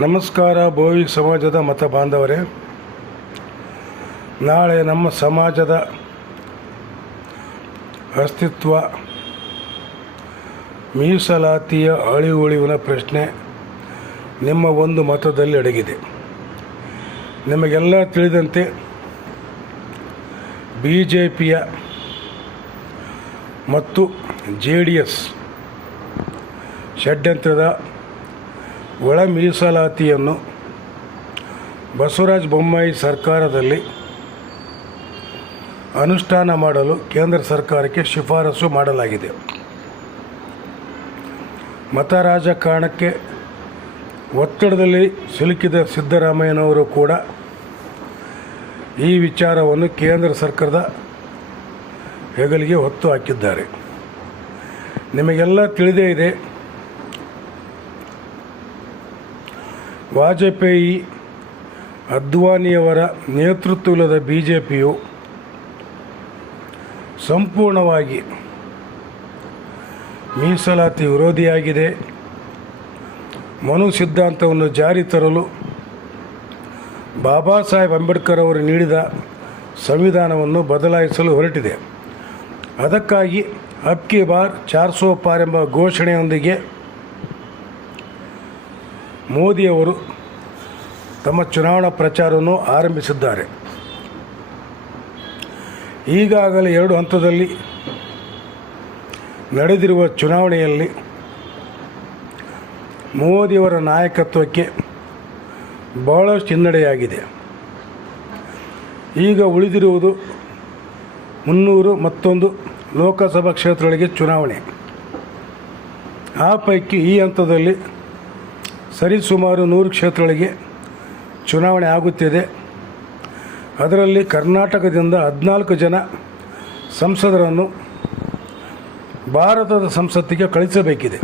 ನಮಸ್ಕಾರ ಬೋವಿ ಸಮಾಜದ ಮತ ಬಾಂಧವರೇ, ನಾಳೆ ನಮ್ಮ ಸಮಾಜದ ಅಸ್ತಿತ್ವ ಮೀಸಲಾತಿಯ ಅಳಿವುಳಿವಿನ ಪ್ರಶ್ನೆ ನಿಮ್ಮ ಒಂದು ಮತದಲ್ಲಿ ಅಡಗಿದೆ. ನಿಮಗೆಲ್ಲ ತಿಳಿದಂತೆ BJPಯ ಮತ್ತು JDS ಷಡ್ಯಂತ್ರದ ಒಳ ಮೀಸಲಾತಿಯನ್ನು ಬಸವರಾಜ ಬೊಮ್ಮಾಯಿ ಸರ್ಕಾರದಲ್ಲಿ ಅನುಷ್ಠಾನ ಮಾಡಲು ಕೇಂದ್ರ ಸರ್ಕಾರಕ್ಕೆ ಶಿಫಾರಸು ಮಾಡಲಾಗಿದೆ. ಮತ ರಾಜಕಾರಣಕ್ಕೆ ಒತ್ತಡದಲ್ಲಿ ಸಿಲುಕಿದ ಸಿದ್ದರಾಮಯ್ಯನವರು ಕೂಡ ಈ ವಿಚಾರವನ್ನು ಕೇಂದ್ರ ಸರ್ಕಾರದ ಹೆಗಲಿಗೆ ಹೊತ್ತು ಹಾಕಿದ್ದಾರೆ. ನಿಮಗೆಲ್ಲ ತಿಳಿದೇ ಇದೆ, ವಾಜಪೇಯಿ ಅದ್ವಾನಿಯವರ ನೇತೃತ್ವದ BJPಯು ಸಂಪೂರ್ಣವಾಗಿ ಮೀಸಲಾತಿ ವಿರೋಧಿಯಾಗಿದೆ. ಮನು ಸಿದ್ಧಾಂತವನ್ನು ಜಾರಿ ತರಲು ಬಾಬಾ ಸಾಹೇಬ್ ಅಂಬೇಡ್ಕರ್ ಅವರು ನೀಡಿದ ಸಂವಿಧಾನವನ್ನು ಬದಲಾಯಿಸಲು ಹೊರಟಿದೆ. ಅದಕ್ಕಾಗಿ ಅಬ್ ಕಿ ಬಾರ್ 400 ಪಾರ್ ಎಂಬ ಘೋಷಣೆಯೊಂದಿಗೆ ಮೋದಿಯವರು ತಮ್ಮ ಚುನಾವಣಾ ಪ್ರಚಾರವನ್ನು ಆರಂಭಿಸಿದ್ದಾರೆ. ಈಗಾಗಲೇ 2 ಹಂತದಲ್ಲಿ ನಡೆದಿರುವ ಚುನಾವಣೆಯಲ್ಲಿ ಮೋದಿಯವರ ನಾಯಕತ್ವಕ್ಕೆ ಬಹಳಷ್ಟು ಹಿನ್ನಡೆಯಾಗಿದೆ. ಈಗ ಉಳಿದಿರುವುದು 301 ಲೋಕಸಭಾ ಕ್ಷೇತ್ರಗಳಿಗೆ ಚುನಾವಣೆ. ಆ ಪೈಕಿ ಈ ಹಂತದಲ್ಲಿ ಸರಿಸುಮಾರು 100 ಕ್ಷೇತ್ರಗಳಿಗೆ ಚುನಾವಣೆ ಆಗುತ್ತಿದೆ. ಅದರಲ್ಲಿ ಕರ್ನಾಟಕದಿಂದ 14 ಜನ ಸಂಸದರನ್ನು ಭಾರತದ ಸಂಸತ್ತಿಗೆ ಕಳಿಸಬೇಕಿದೆ.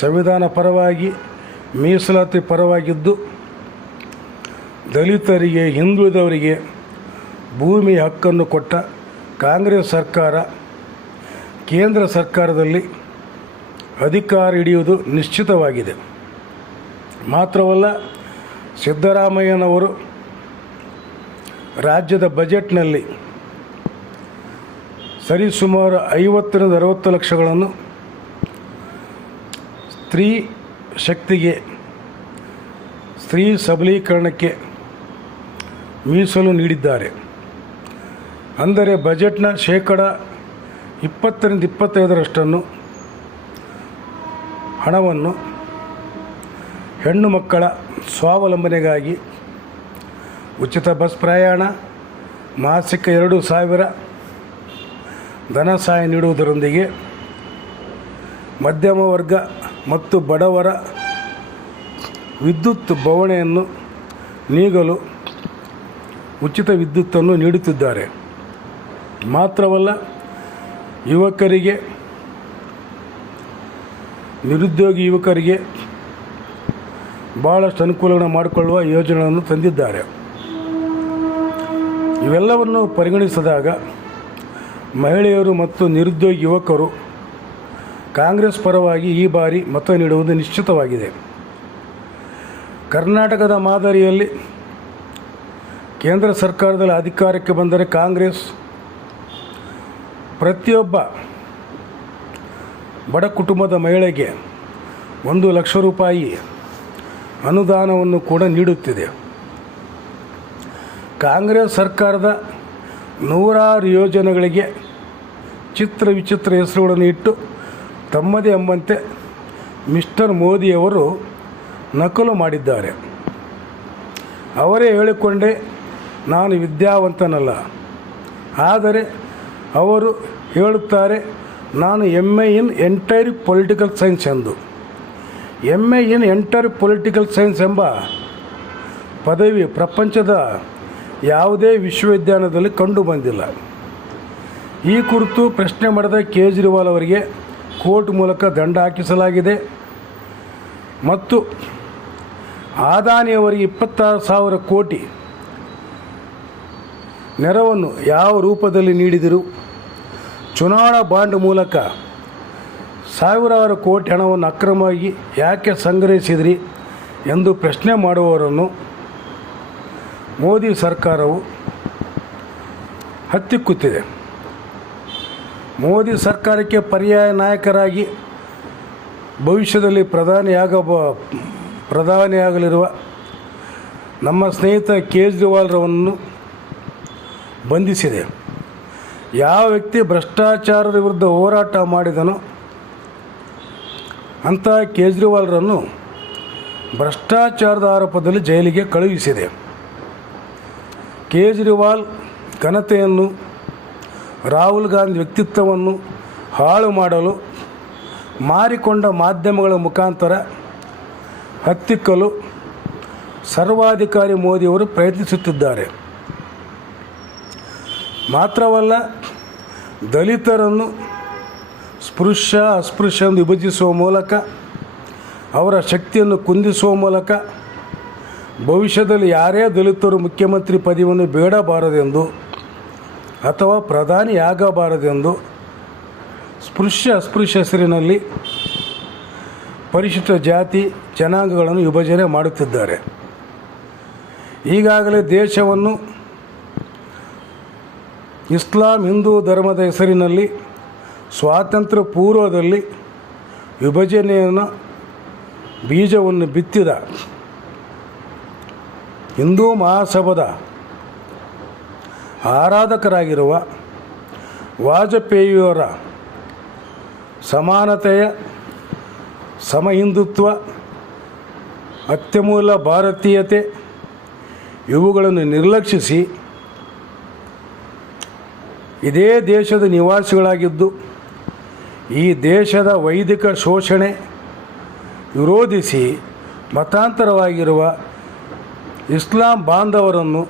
ಸಂವಿಧಾನ ಪರವಾಗಿ, ಮೀಸಲಾತಿ ಪರವಾಗಿದ್ದು, ದಲಿತರಿಗೆ, ಹಿಂದುಳಿದವರಿಗೆ ಭೂಮಿ ಹಕ್ಕನ್ನು ಕೊಟ್ಟ ಕಾಂಗ್ರೆಸ್ ಸರ್ಕಾರ ಕೇಂದ್ರ ಸರ್ಕಾರದಲ್ಲಿ ಅಧಿಕಾರ ಹಿಡಿಯುವುದು ನಿಶ್ಚಿತವಾಗಿದೆ. ಮಾತ್ರವಲ್ಲ, ಸಿದ್ದರಾಮಯ್ಯನವರು ರಾಜ್ಯದ ಬಜೆಟ್ನಲ್ಲಿ ಸರಿಸುಮಾರು 50ರಿಂದ 60 ಲಕ್ಷಗಳನ್ನು ಸ್ತ್ರೀ ಶಕ್ತಿಗೆ, ಸ್ತ್ರೀ ಸಬಲೀಕರಣಕ್ಕೆ ಮೀಸಲು ನೀಡಿದ್ದಾರೆ. ಅಂದರೆ ಬಜೆಟ್ನ ಶೇಕಡ 20ರಿಂದ 25ರಷ್ಟನ್ನು ಹಣವನ್ನು ಹೆಣ್ಣು ಮಕ್ಕಳ ಸ್ವಾವಲಂಬನೆಗಾಗಿ ಉಚಿತ ಬಸ್ ಪ್ರಯಾಣ, ಮಾಸಿಕ 2,000 ಧನ ಸಹಾಯ ನೀಡುವುದರೊಂದಿಗೆ ಮಧ್ಯಮ ವರ್ಗ ಮತ್ತು ಬಡವರ ವಿದ್ಯುತ್ ಬವಣೆಯನ್ನು ನೀಗಲು ಉಚಿತ ವಿದ್ಯುತ್ತನ್ನು ನೀಡುತ್ತಿದ್ದಾರೆ. ಮಾತ್ರವಲ್ಲ, ಯುವಕರಿಗೆ, ನಿರುದ್ಯೋಗಿ ಯುವಕರಿಗೆ ಭಾಳಷ್ಟು ಅನುಕೂಲಗಳನ್ನು ಮಾಡಿಕೊಳ್ಳುವ ಯೋಜನೆಗಳನ್ನು ತಂದಿದ್ದಾರೆ. ಇವೆಲ್ಲವನ್ನು ಪರಿಗಣಿಸಿದಾಗ ಮಹಿಳೆಯರು ಮತ್ತು ನಿರುದ್ಯೋಗಿ ಯುವಕರು ಕಾಂಗ್ರೆಸ್ ಪರವಾಗಿ ಈ ಬಾರಿ ಮತ ನೀಡುವುದು ನಿಶ್ಚಿತವಾಗಿದೆ. ಕರ್ನಾಟಕದ ಮಾದರಿಯಲ್ಲಿ ಕೇಂದ್ರ ಸರ್ಕಾರದಲ್ಲಿ ಅಧಿಕಾರಕ್ಕೆ ಬಂದರೆ ಕಾಂಗ್ರೆಸ್ ಪ್ರತಿಯೊಬ್ಬ ಬಡ ಕುಟುಂಬದ ಮಹಿಳೆಗೆ 1 ಲಕ್ಷ ರೂಪಾಯಿ ಅನುದಾನವನ್ನು ಕೂಡ ನೀಡುತ್ತಿದೆ. ಕಾಂಗ್ರೆಸ್ ಸರ್ಕಾರದ 100 ಯೋಜನೆಗಳಿಗೆ ಚಿತ್ರ ವಿಚಿತ್ರ ಹೆಸರುಗಳನ್ನು ಇಟ್ಟು ತಮ್ಮದೇ ಎಂಬಂತೆ ಮಿಸ್ಟರ್ ಮೋದಿಯವರು ನಕಲು ಮಾಡಿದ್ದಾರೆ. ಅವರೇ ಹೇಳಿಕೊಂಡೇ ನಾನು ವಿದ್ಯಾವಂತನಲ್ಲ, ಆದರೆ ಅವರು ಹೇಳುತ್ತಾರೆ ನಾನು MA in entire political science ಎಂದು. MA in entire political science ಎಂಬ ಪದವಿ ಪ್ರಪಂಚದ ಯಾವುದೇ ವಿಶ್ವವಿದ್ಯಾಲಯದಲ್ಲಿ ಕಂಡು ಬಂದಿಲ್ಲ. ಈ ಕುರಿತು ಪ್ರಶ್ನೆ ಮಾಡಿದ ಕೇಜ್ರಿವಾಲ್ ಅವರಿಗೆ ಕೋರ್ಟ್ ಮೂಲಕ ದಂಡ ಹಾಕಿಸಲಾಗಿದೆ ಮತ್ತು ಅದಾನಿಯವರಿಗೆ 26,000 ಕೋಟಿ ನೆರವನ್ನು ಯಾವ ರೂಪದಲ್ಲಿ ನೀಡಿದರು, ಚುನಾವಣಾ ಬಾಂಡ್ ಮೂಲಕ ಸಾವಿರಾರು ಕೋಟಿ ಹಣವನ್ನು ಅಕ್ರಮವಾಗಿ ಯಾಕೆ ಸಂಗ್ರಹಿಸಿದ್ರಿ ಎಂದು ಪ್ರಶ್ನೆ ಮಾಡುವವರನ್ನು ಮೋದಿ ಸರ್ಕಾರವು ಹತ್ತಿಕ್ಕುತ್ತಿದೆ. ಮೋದಿ ಸರ್ಕಾರಕ್ಕೆ ಪರ್ಯಾಯ ನಾಯಕರಾಗಿ ಭವಿಷ್ಯದಲ್ಲಿ ಪ್ರಧಾನಿಯಾಗಲಿರುವ ನಮ್ಮ ಸ್ನೇಹಿತ ಕೇಜ್ರಿವಾಲ್ರವನ್ನು ಬಂಧಿಸಿದೆ. ಯಾವ ವ್ಯಕ್ತಿ ಭ್ರಷ್ಟಾಚಾರದ ವಿರುದ್ಧ ಹೋರಾಟ ಮಾಡಿದನೋ ಅಂಥ ಕೇಜ್ರಿವಾಲ್ರನ್ನು ಭ್ರಷ್ಟಾಚಾರದ ಆರೋಪದಲ್ಲಿ ಜೈಲಿಗೆ ಕಳುಹಿಸಿದೆ. ಕೇಜ್ರಿವಾಲ್ ಘನತೆಯನ್ನು, ರಾಹುಲ್ ಗಾಂಧಿ ವ್ಯಕ್ತಿತ್ವವನ್ನು ಹಾಳು ಮಾಡಲು ಮಾರಿಕೊಂಡ ಮಾಧ್ಯಮಗಳ ಮುಖಾಂತರ ಹತ್ತಿಕ್ಕಲು ಸರ್ವಾಧಿಕಾರಿ ಮೋದಿಯವರು ಪ್ರಯತ್ನಿಸುತ್ತಿದ್ದಾರೆ. ಮಾತ್ರವಲ್ಲ, ದಲಿತರನ್ನು ಅಸ್ಪೃಶ್ಯ ಎಂದು ವಿಭಜಿಸುವ ಮೂಲಕ ಅವರ ಶಕ್ತಿಯನ್ನು ಕುಂದಿಸುವ ಮೂಲಕ ಭವಿಷ್ಯದಲ್ಲಿ ಯಾರೇ ದಲಿತರು ಮುಖ್ಯಮಂತ್ರಿ ಪದವಿಯನ್ನು ಬೇಡಬಾರದೆಂದು ಅಥವಾ ಪ್ರಧಾನಿಯಾಗಬಾರದೆಂದು ಅಸ್ಪೃಶ್ಯ ಹೆಸರಿನಲ್ಲಿ ಪರಿಶಿಷ್ಟ ಜಾತಿ ಜನಾಂಗಗಳನ್ನು ವಿಭಜನೆ ಮಾಡುತ್ತಿದ್ದಾರೆ. ಈಗಾಗಲೇ ದೇಶವನ್ನು ಇಸ್ಲಾಂ ಹಿಂದೂ ಧರ್ಮದ ಹೆಸರಿನಲ್ಲಿ ಸ್ವಾತಂತ್ರ್ಯ ಪೂರ್ವದಲ್ಲಿ ವಿಭಜನೆಯನ್ನು ಬೀಜವನ್ನು ಬಿತ್ತಿದ ಹಿಂದೂ ಮಹಾಸಭಾದ ಆರಾಧಕರಾಗಿರುವ ವಾಜಪೇಯಿಯವರ ಸಮಾನತೆಯ, ಸಮಹಿಂದುತ್ವ, ಅತ್ಯಮೂಲ ಭಾರತೀಯತೆ ಇವುಗಳನ್ನು ನಿರ್ಲಕ್ಷಿಸಿ ಇದೇ ದೇಶದ ನಿವಾಸಿಗಳಾಗಿದ್ದು ಈ ದೇಶದ ವೈದಿಕ ಶೋಷಣೆ ವಿರೋಧಿಸಿ ಮತಾಂತರವಾಗಿರುವ ಇಸ್ಲಾಂ ಬಾಂಧವರನ್ನು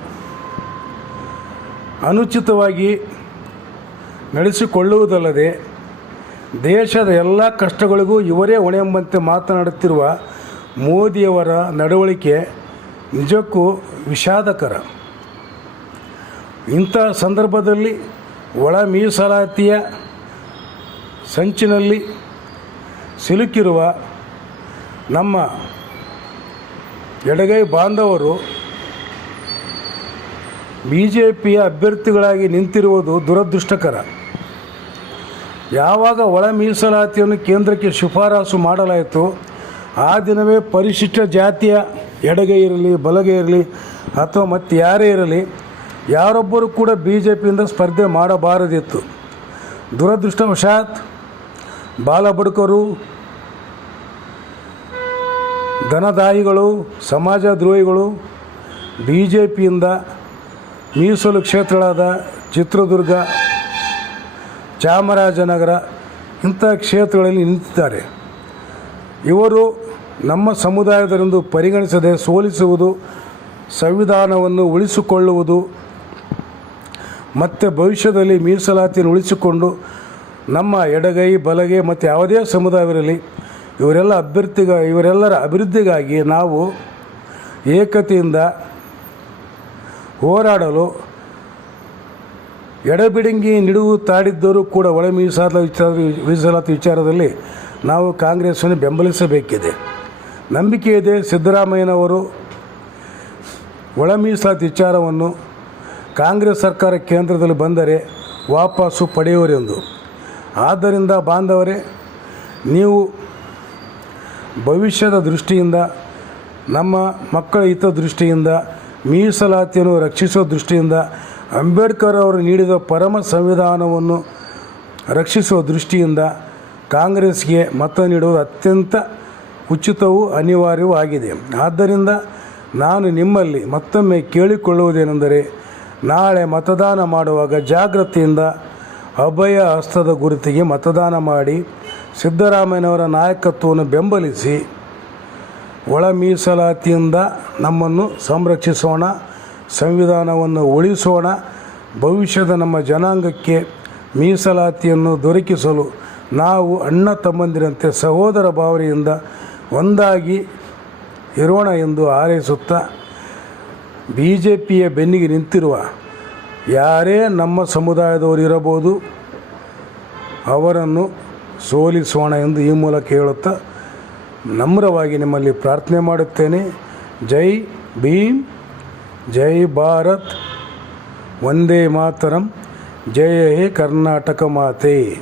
ಅನುಚಿತವಾಗಿ ನಡೆಸಿಕೊಳ್ಳುವುದಲ್ಲದೆ ದೇಶದ ಎಲ್ಲ ಕಷ್ಟಗಳಿಗೂ ಇವರೇ ಹೊಣೆ ಎಂಬಂತೆ ಮಾತನಾಡುತ್ತಿರುವ ಮೋದಿಯವರ ನಡವಳಿಕೆ ನಿಜಕ್ಕೂ ವಿಷಾದಕರ. ಇಂಥ ಸಂದರ್ಭದಲ್ಲಿ ಒಳ ಮೀಸಲಾತಿಯ ಸಂಚಿನಲ್ಲಿ ಸಿಲುಕಿರುವ ನಮ್ಮ ಎಡಗೈ ಬಾಂಧವರು BJPಯ ಅಭ್ಯರ್ಥಿಗಳಾಗಿ ನಿಂತಿರುವುದು ದುರದೃಷ್ಟಕರ. ಯಾವಾಗ ಒಳ ಮೀಸಲಾತಿಯನ್ನು ಕೇಂದ್ರಕ್ಕೆ ಶಿಫಾರಸು ಮಾಡಲಾಯಿತು ಆ ದಿನವೇ ಪರಿಶಿಷ್ಟ ಜಾತಿಯ ಎಡಗೈ ಇರಲಿ ಬಲಗೈ ಇರಲಿ ಅಥವಾ ಮತ್ತು ಯಾರೇ ಇರಲಿ ಯಾರೊಬ್ಬರು ಕೂಡ BJPಯಿಂದ ಸ್ಪರ್ಧೆ ಮಾಡಬಾರದಿತ್ತು. ದುರದೃಷ್ಟವಶಾತ್ ಬಾಲಬಡುಕರು, ಧನದಾಯಿಗಳು, ಸಮಾಜ ದ್ರೋಹಿಗಳು BJPಯಿಂದ ಮೀಸಲು ಕ್ಷೇತ್ರಗಳಾದ ಚಿತ್ರದುರ್ಗ, ಚಾಮರಾಜನಗರ ಇಂಥ ಕ್ಷೇತ್ರಗಳಲ್ಲಿ ನಿಂತಿದ್ದಾರೆ. ಇವರು ನಮ್ಮ ಸಮುದಾಯದರೆಂದು ಪರಿಗಣಿಸದೆ ಸೋಲಿಸುವುದು, ಸಂವಿಧಾನವನ್ನು ಉಳಿಸಿಕೊಳ್ಳುವುದು ಮತ್ತು ಭವಿಷ್ಯದಲ್ಲಿ ಮೀಸಲಾತಿಯನ್ನು ಉಳಿಸಿಕೊಂಡು ನಮ್ಮ ಎಡಗೈ ಬಲಗೈ ಮತ್ತು ಯಾವುದೇ ಸಮುದಾಯವಿರಲಿ ಇವರೆಲ್ಲರ ಅಭಿವೃದ್ಧಿಗಾಗಿ ನಾವು ಏಕತೆಯಿಂದ ಹೋರಾಡಲು ಎಡಬಿಡಂಗಿ ನಿಡುವು ತಾಡಿದ್ದರೂ ಕೂಡ ಒಳ ಮೀಸಲಾತಿ ವಿಚಾರದಲ್ಲಿ ನಾವು ಕಾಂಗ್ರೆಸ್ಸನ್ನು ಬೆಂಬಲಿಸಬೇಕಿದೆ. ನಂಬಿಕೆ ಇದೆ ಸಿದ್ದರಾಮಯ್ಯನವರು ಒಳ ಮೀಸಲಾತಿ ವಿಚಾರವನ್ನು ಕಾಂಗ್ರೆಸ್ ಸರ್ಕಾರ ಕೇಂದ್ರದಲ್ಲಿ ಬಂದರೆ ವಾಪಸ್ಸು ಪಡೆಯುವರೆಂದು. ಆದ್ದರಿಂದ ಬಾಂಧವರೇ, ನೀವು ಭವಿಷ್ಯದ ದೃಷ್ಟಿಯಿಂದ, ನಮ್ಮ ಮಕ್ಕಳ ಹಿತದೃಷ್ಟಿಯಿಂದ, ಮೀಸಲಾತಿಯನ್ನು ರಕ್ಷಿಸುವ ದೃಷ್ಟಿಯಿಂದ, ಅಂಬೇಡ್ಕರ್ ಅವರು ನೀಡಿದ ಪರಮ ಸಂವಿಧಾನವನ್ನು ರಕ್ಷಿಸುವ ದೃಷ್ಟಿಯಿಂದ ಕಾಂಗ್ರೆಸ್ಗೆ ಮತ ನೀಡುವುದು ಅತ್ಯಂತ ಉಚಿತವೂ ಅನಿವಾರ್ಯವೂ ಆಗಿದೆ. ಆದ್ದರಿಂದ ನಾನು ನಿಮ್ಮಲ್ಲಿ ಮತ್ತೊಮ್ಮೆ ಕೇಳಿಕೊಳ್ಳುವುದೇನೆಂದರೆ, ನಾಳೆ ಮತದಾನ ಮಾಡುವಾಗ ಜಾಗೃತಿಯಿಂದ ಅಭಯ ಹಸ್ತದ ಗುರುತಿಗೆ ಮತದಾನ ಮಾಡಿ ಸಿದ್ದರಾಮಯ್ಯನವರ ನಾಯಕತ್ವವನ್ನು ಬೆಂಬಲಿಸಿ ಒಳ ಮೀಸಲಾತಿಯಿಂದ ನಮ್ಮನ್ನು ಸಂರಕ್ಷಿಸೋಣ, ಸಂವಿಧಾನವನ್ನು ಉಳಿಸೋಣ. ಭವಿಷ್ಯದ ನಮ್ಮ ಜನಾಂಗಕ್ಕೆ ಮೀಸಲಾತಿಯನ್ನು ದೊರಕಿಸಲು ನಾವು ಅಣ್ಣ ತಮ್ಮಂದಿರಂತೆ ಸಹೋದರ ಭಾವನೆಯಿಂದ ಒಂದಾಗಿ ಇರೋಣ ಎಂದು ಹಾರೈಸುತ್ತಾ, BJPಯ ಬೆನ್ನಿಗೆ ನಿಂತಿರುವ ಯಾರೇ ನಮ್ಮ ಸಮುದಾಯದವರು ಇರಬಹುದು ಅವರನ್ನು ಸೋಲಿಸೋಣ ಎಂದು ಈ ಮೂಲಕ ಹೇಳುತ್ತಾ ನಮ್ರವಾಗಿ ನಿಮ್ಮಲ್ಲಿ ಪ್ರಾರ್ಥನೆ ಮಾಡುತ್ತೇನೆ. ಜೈ ಭೀಮ್, ಜೈ ಭಾರತ್, ವಂದೇ ಮಾತರಂ, ಜಯ ಹೇ ಕರ್ನಾಟಕ ಮಾತೆ.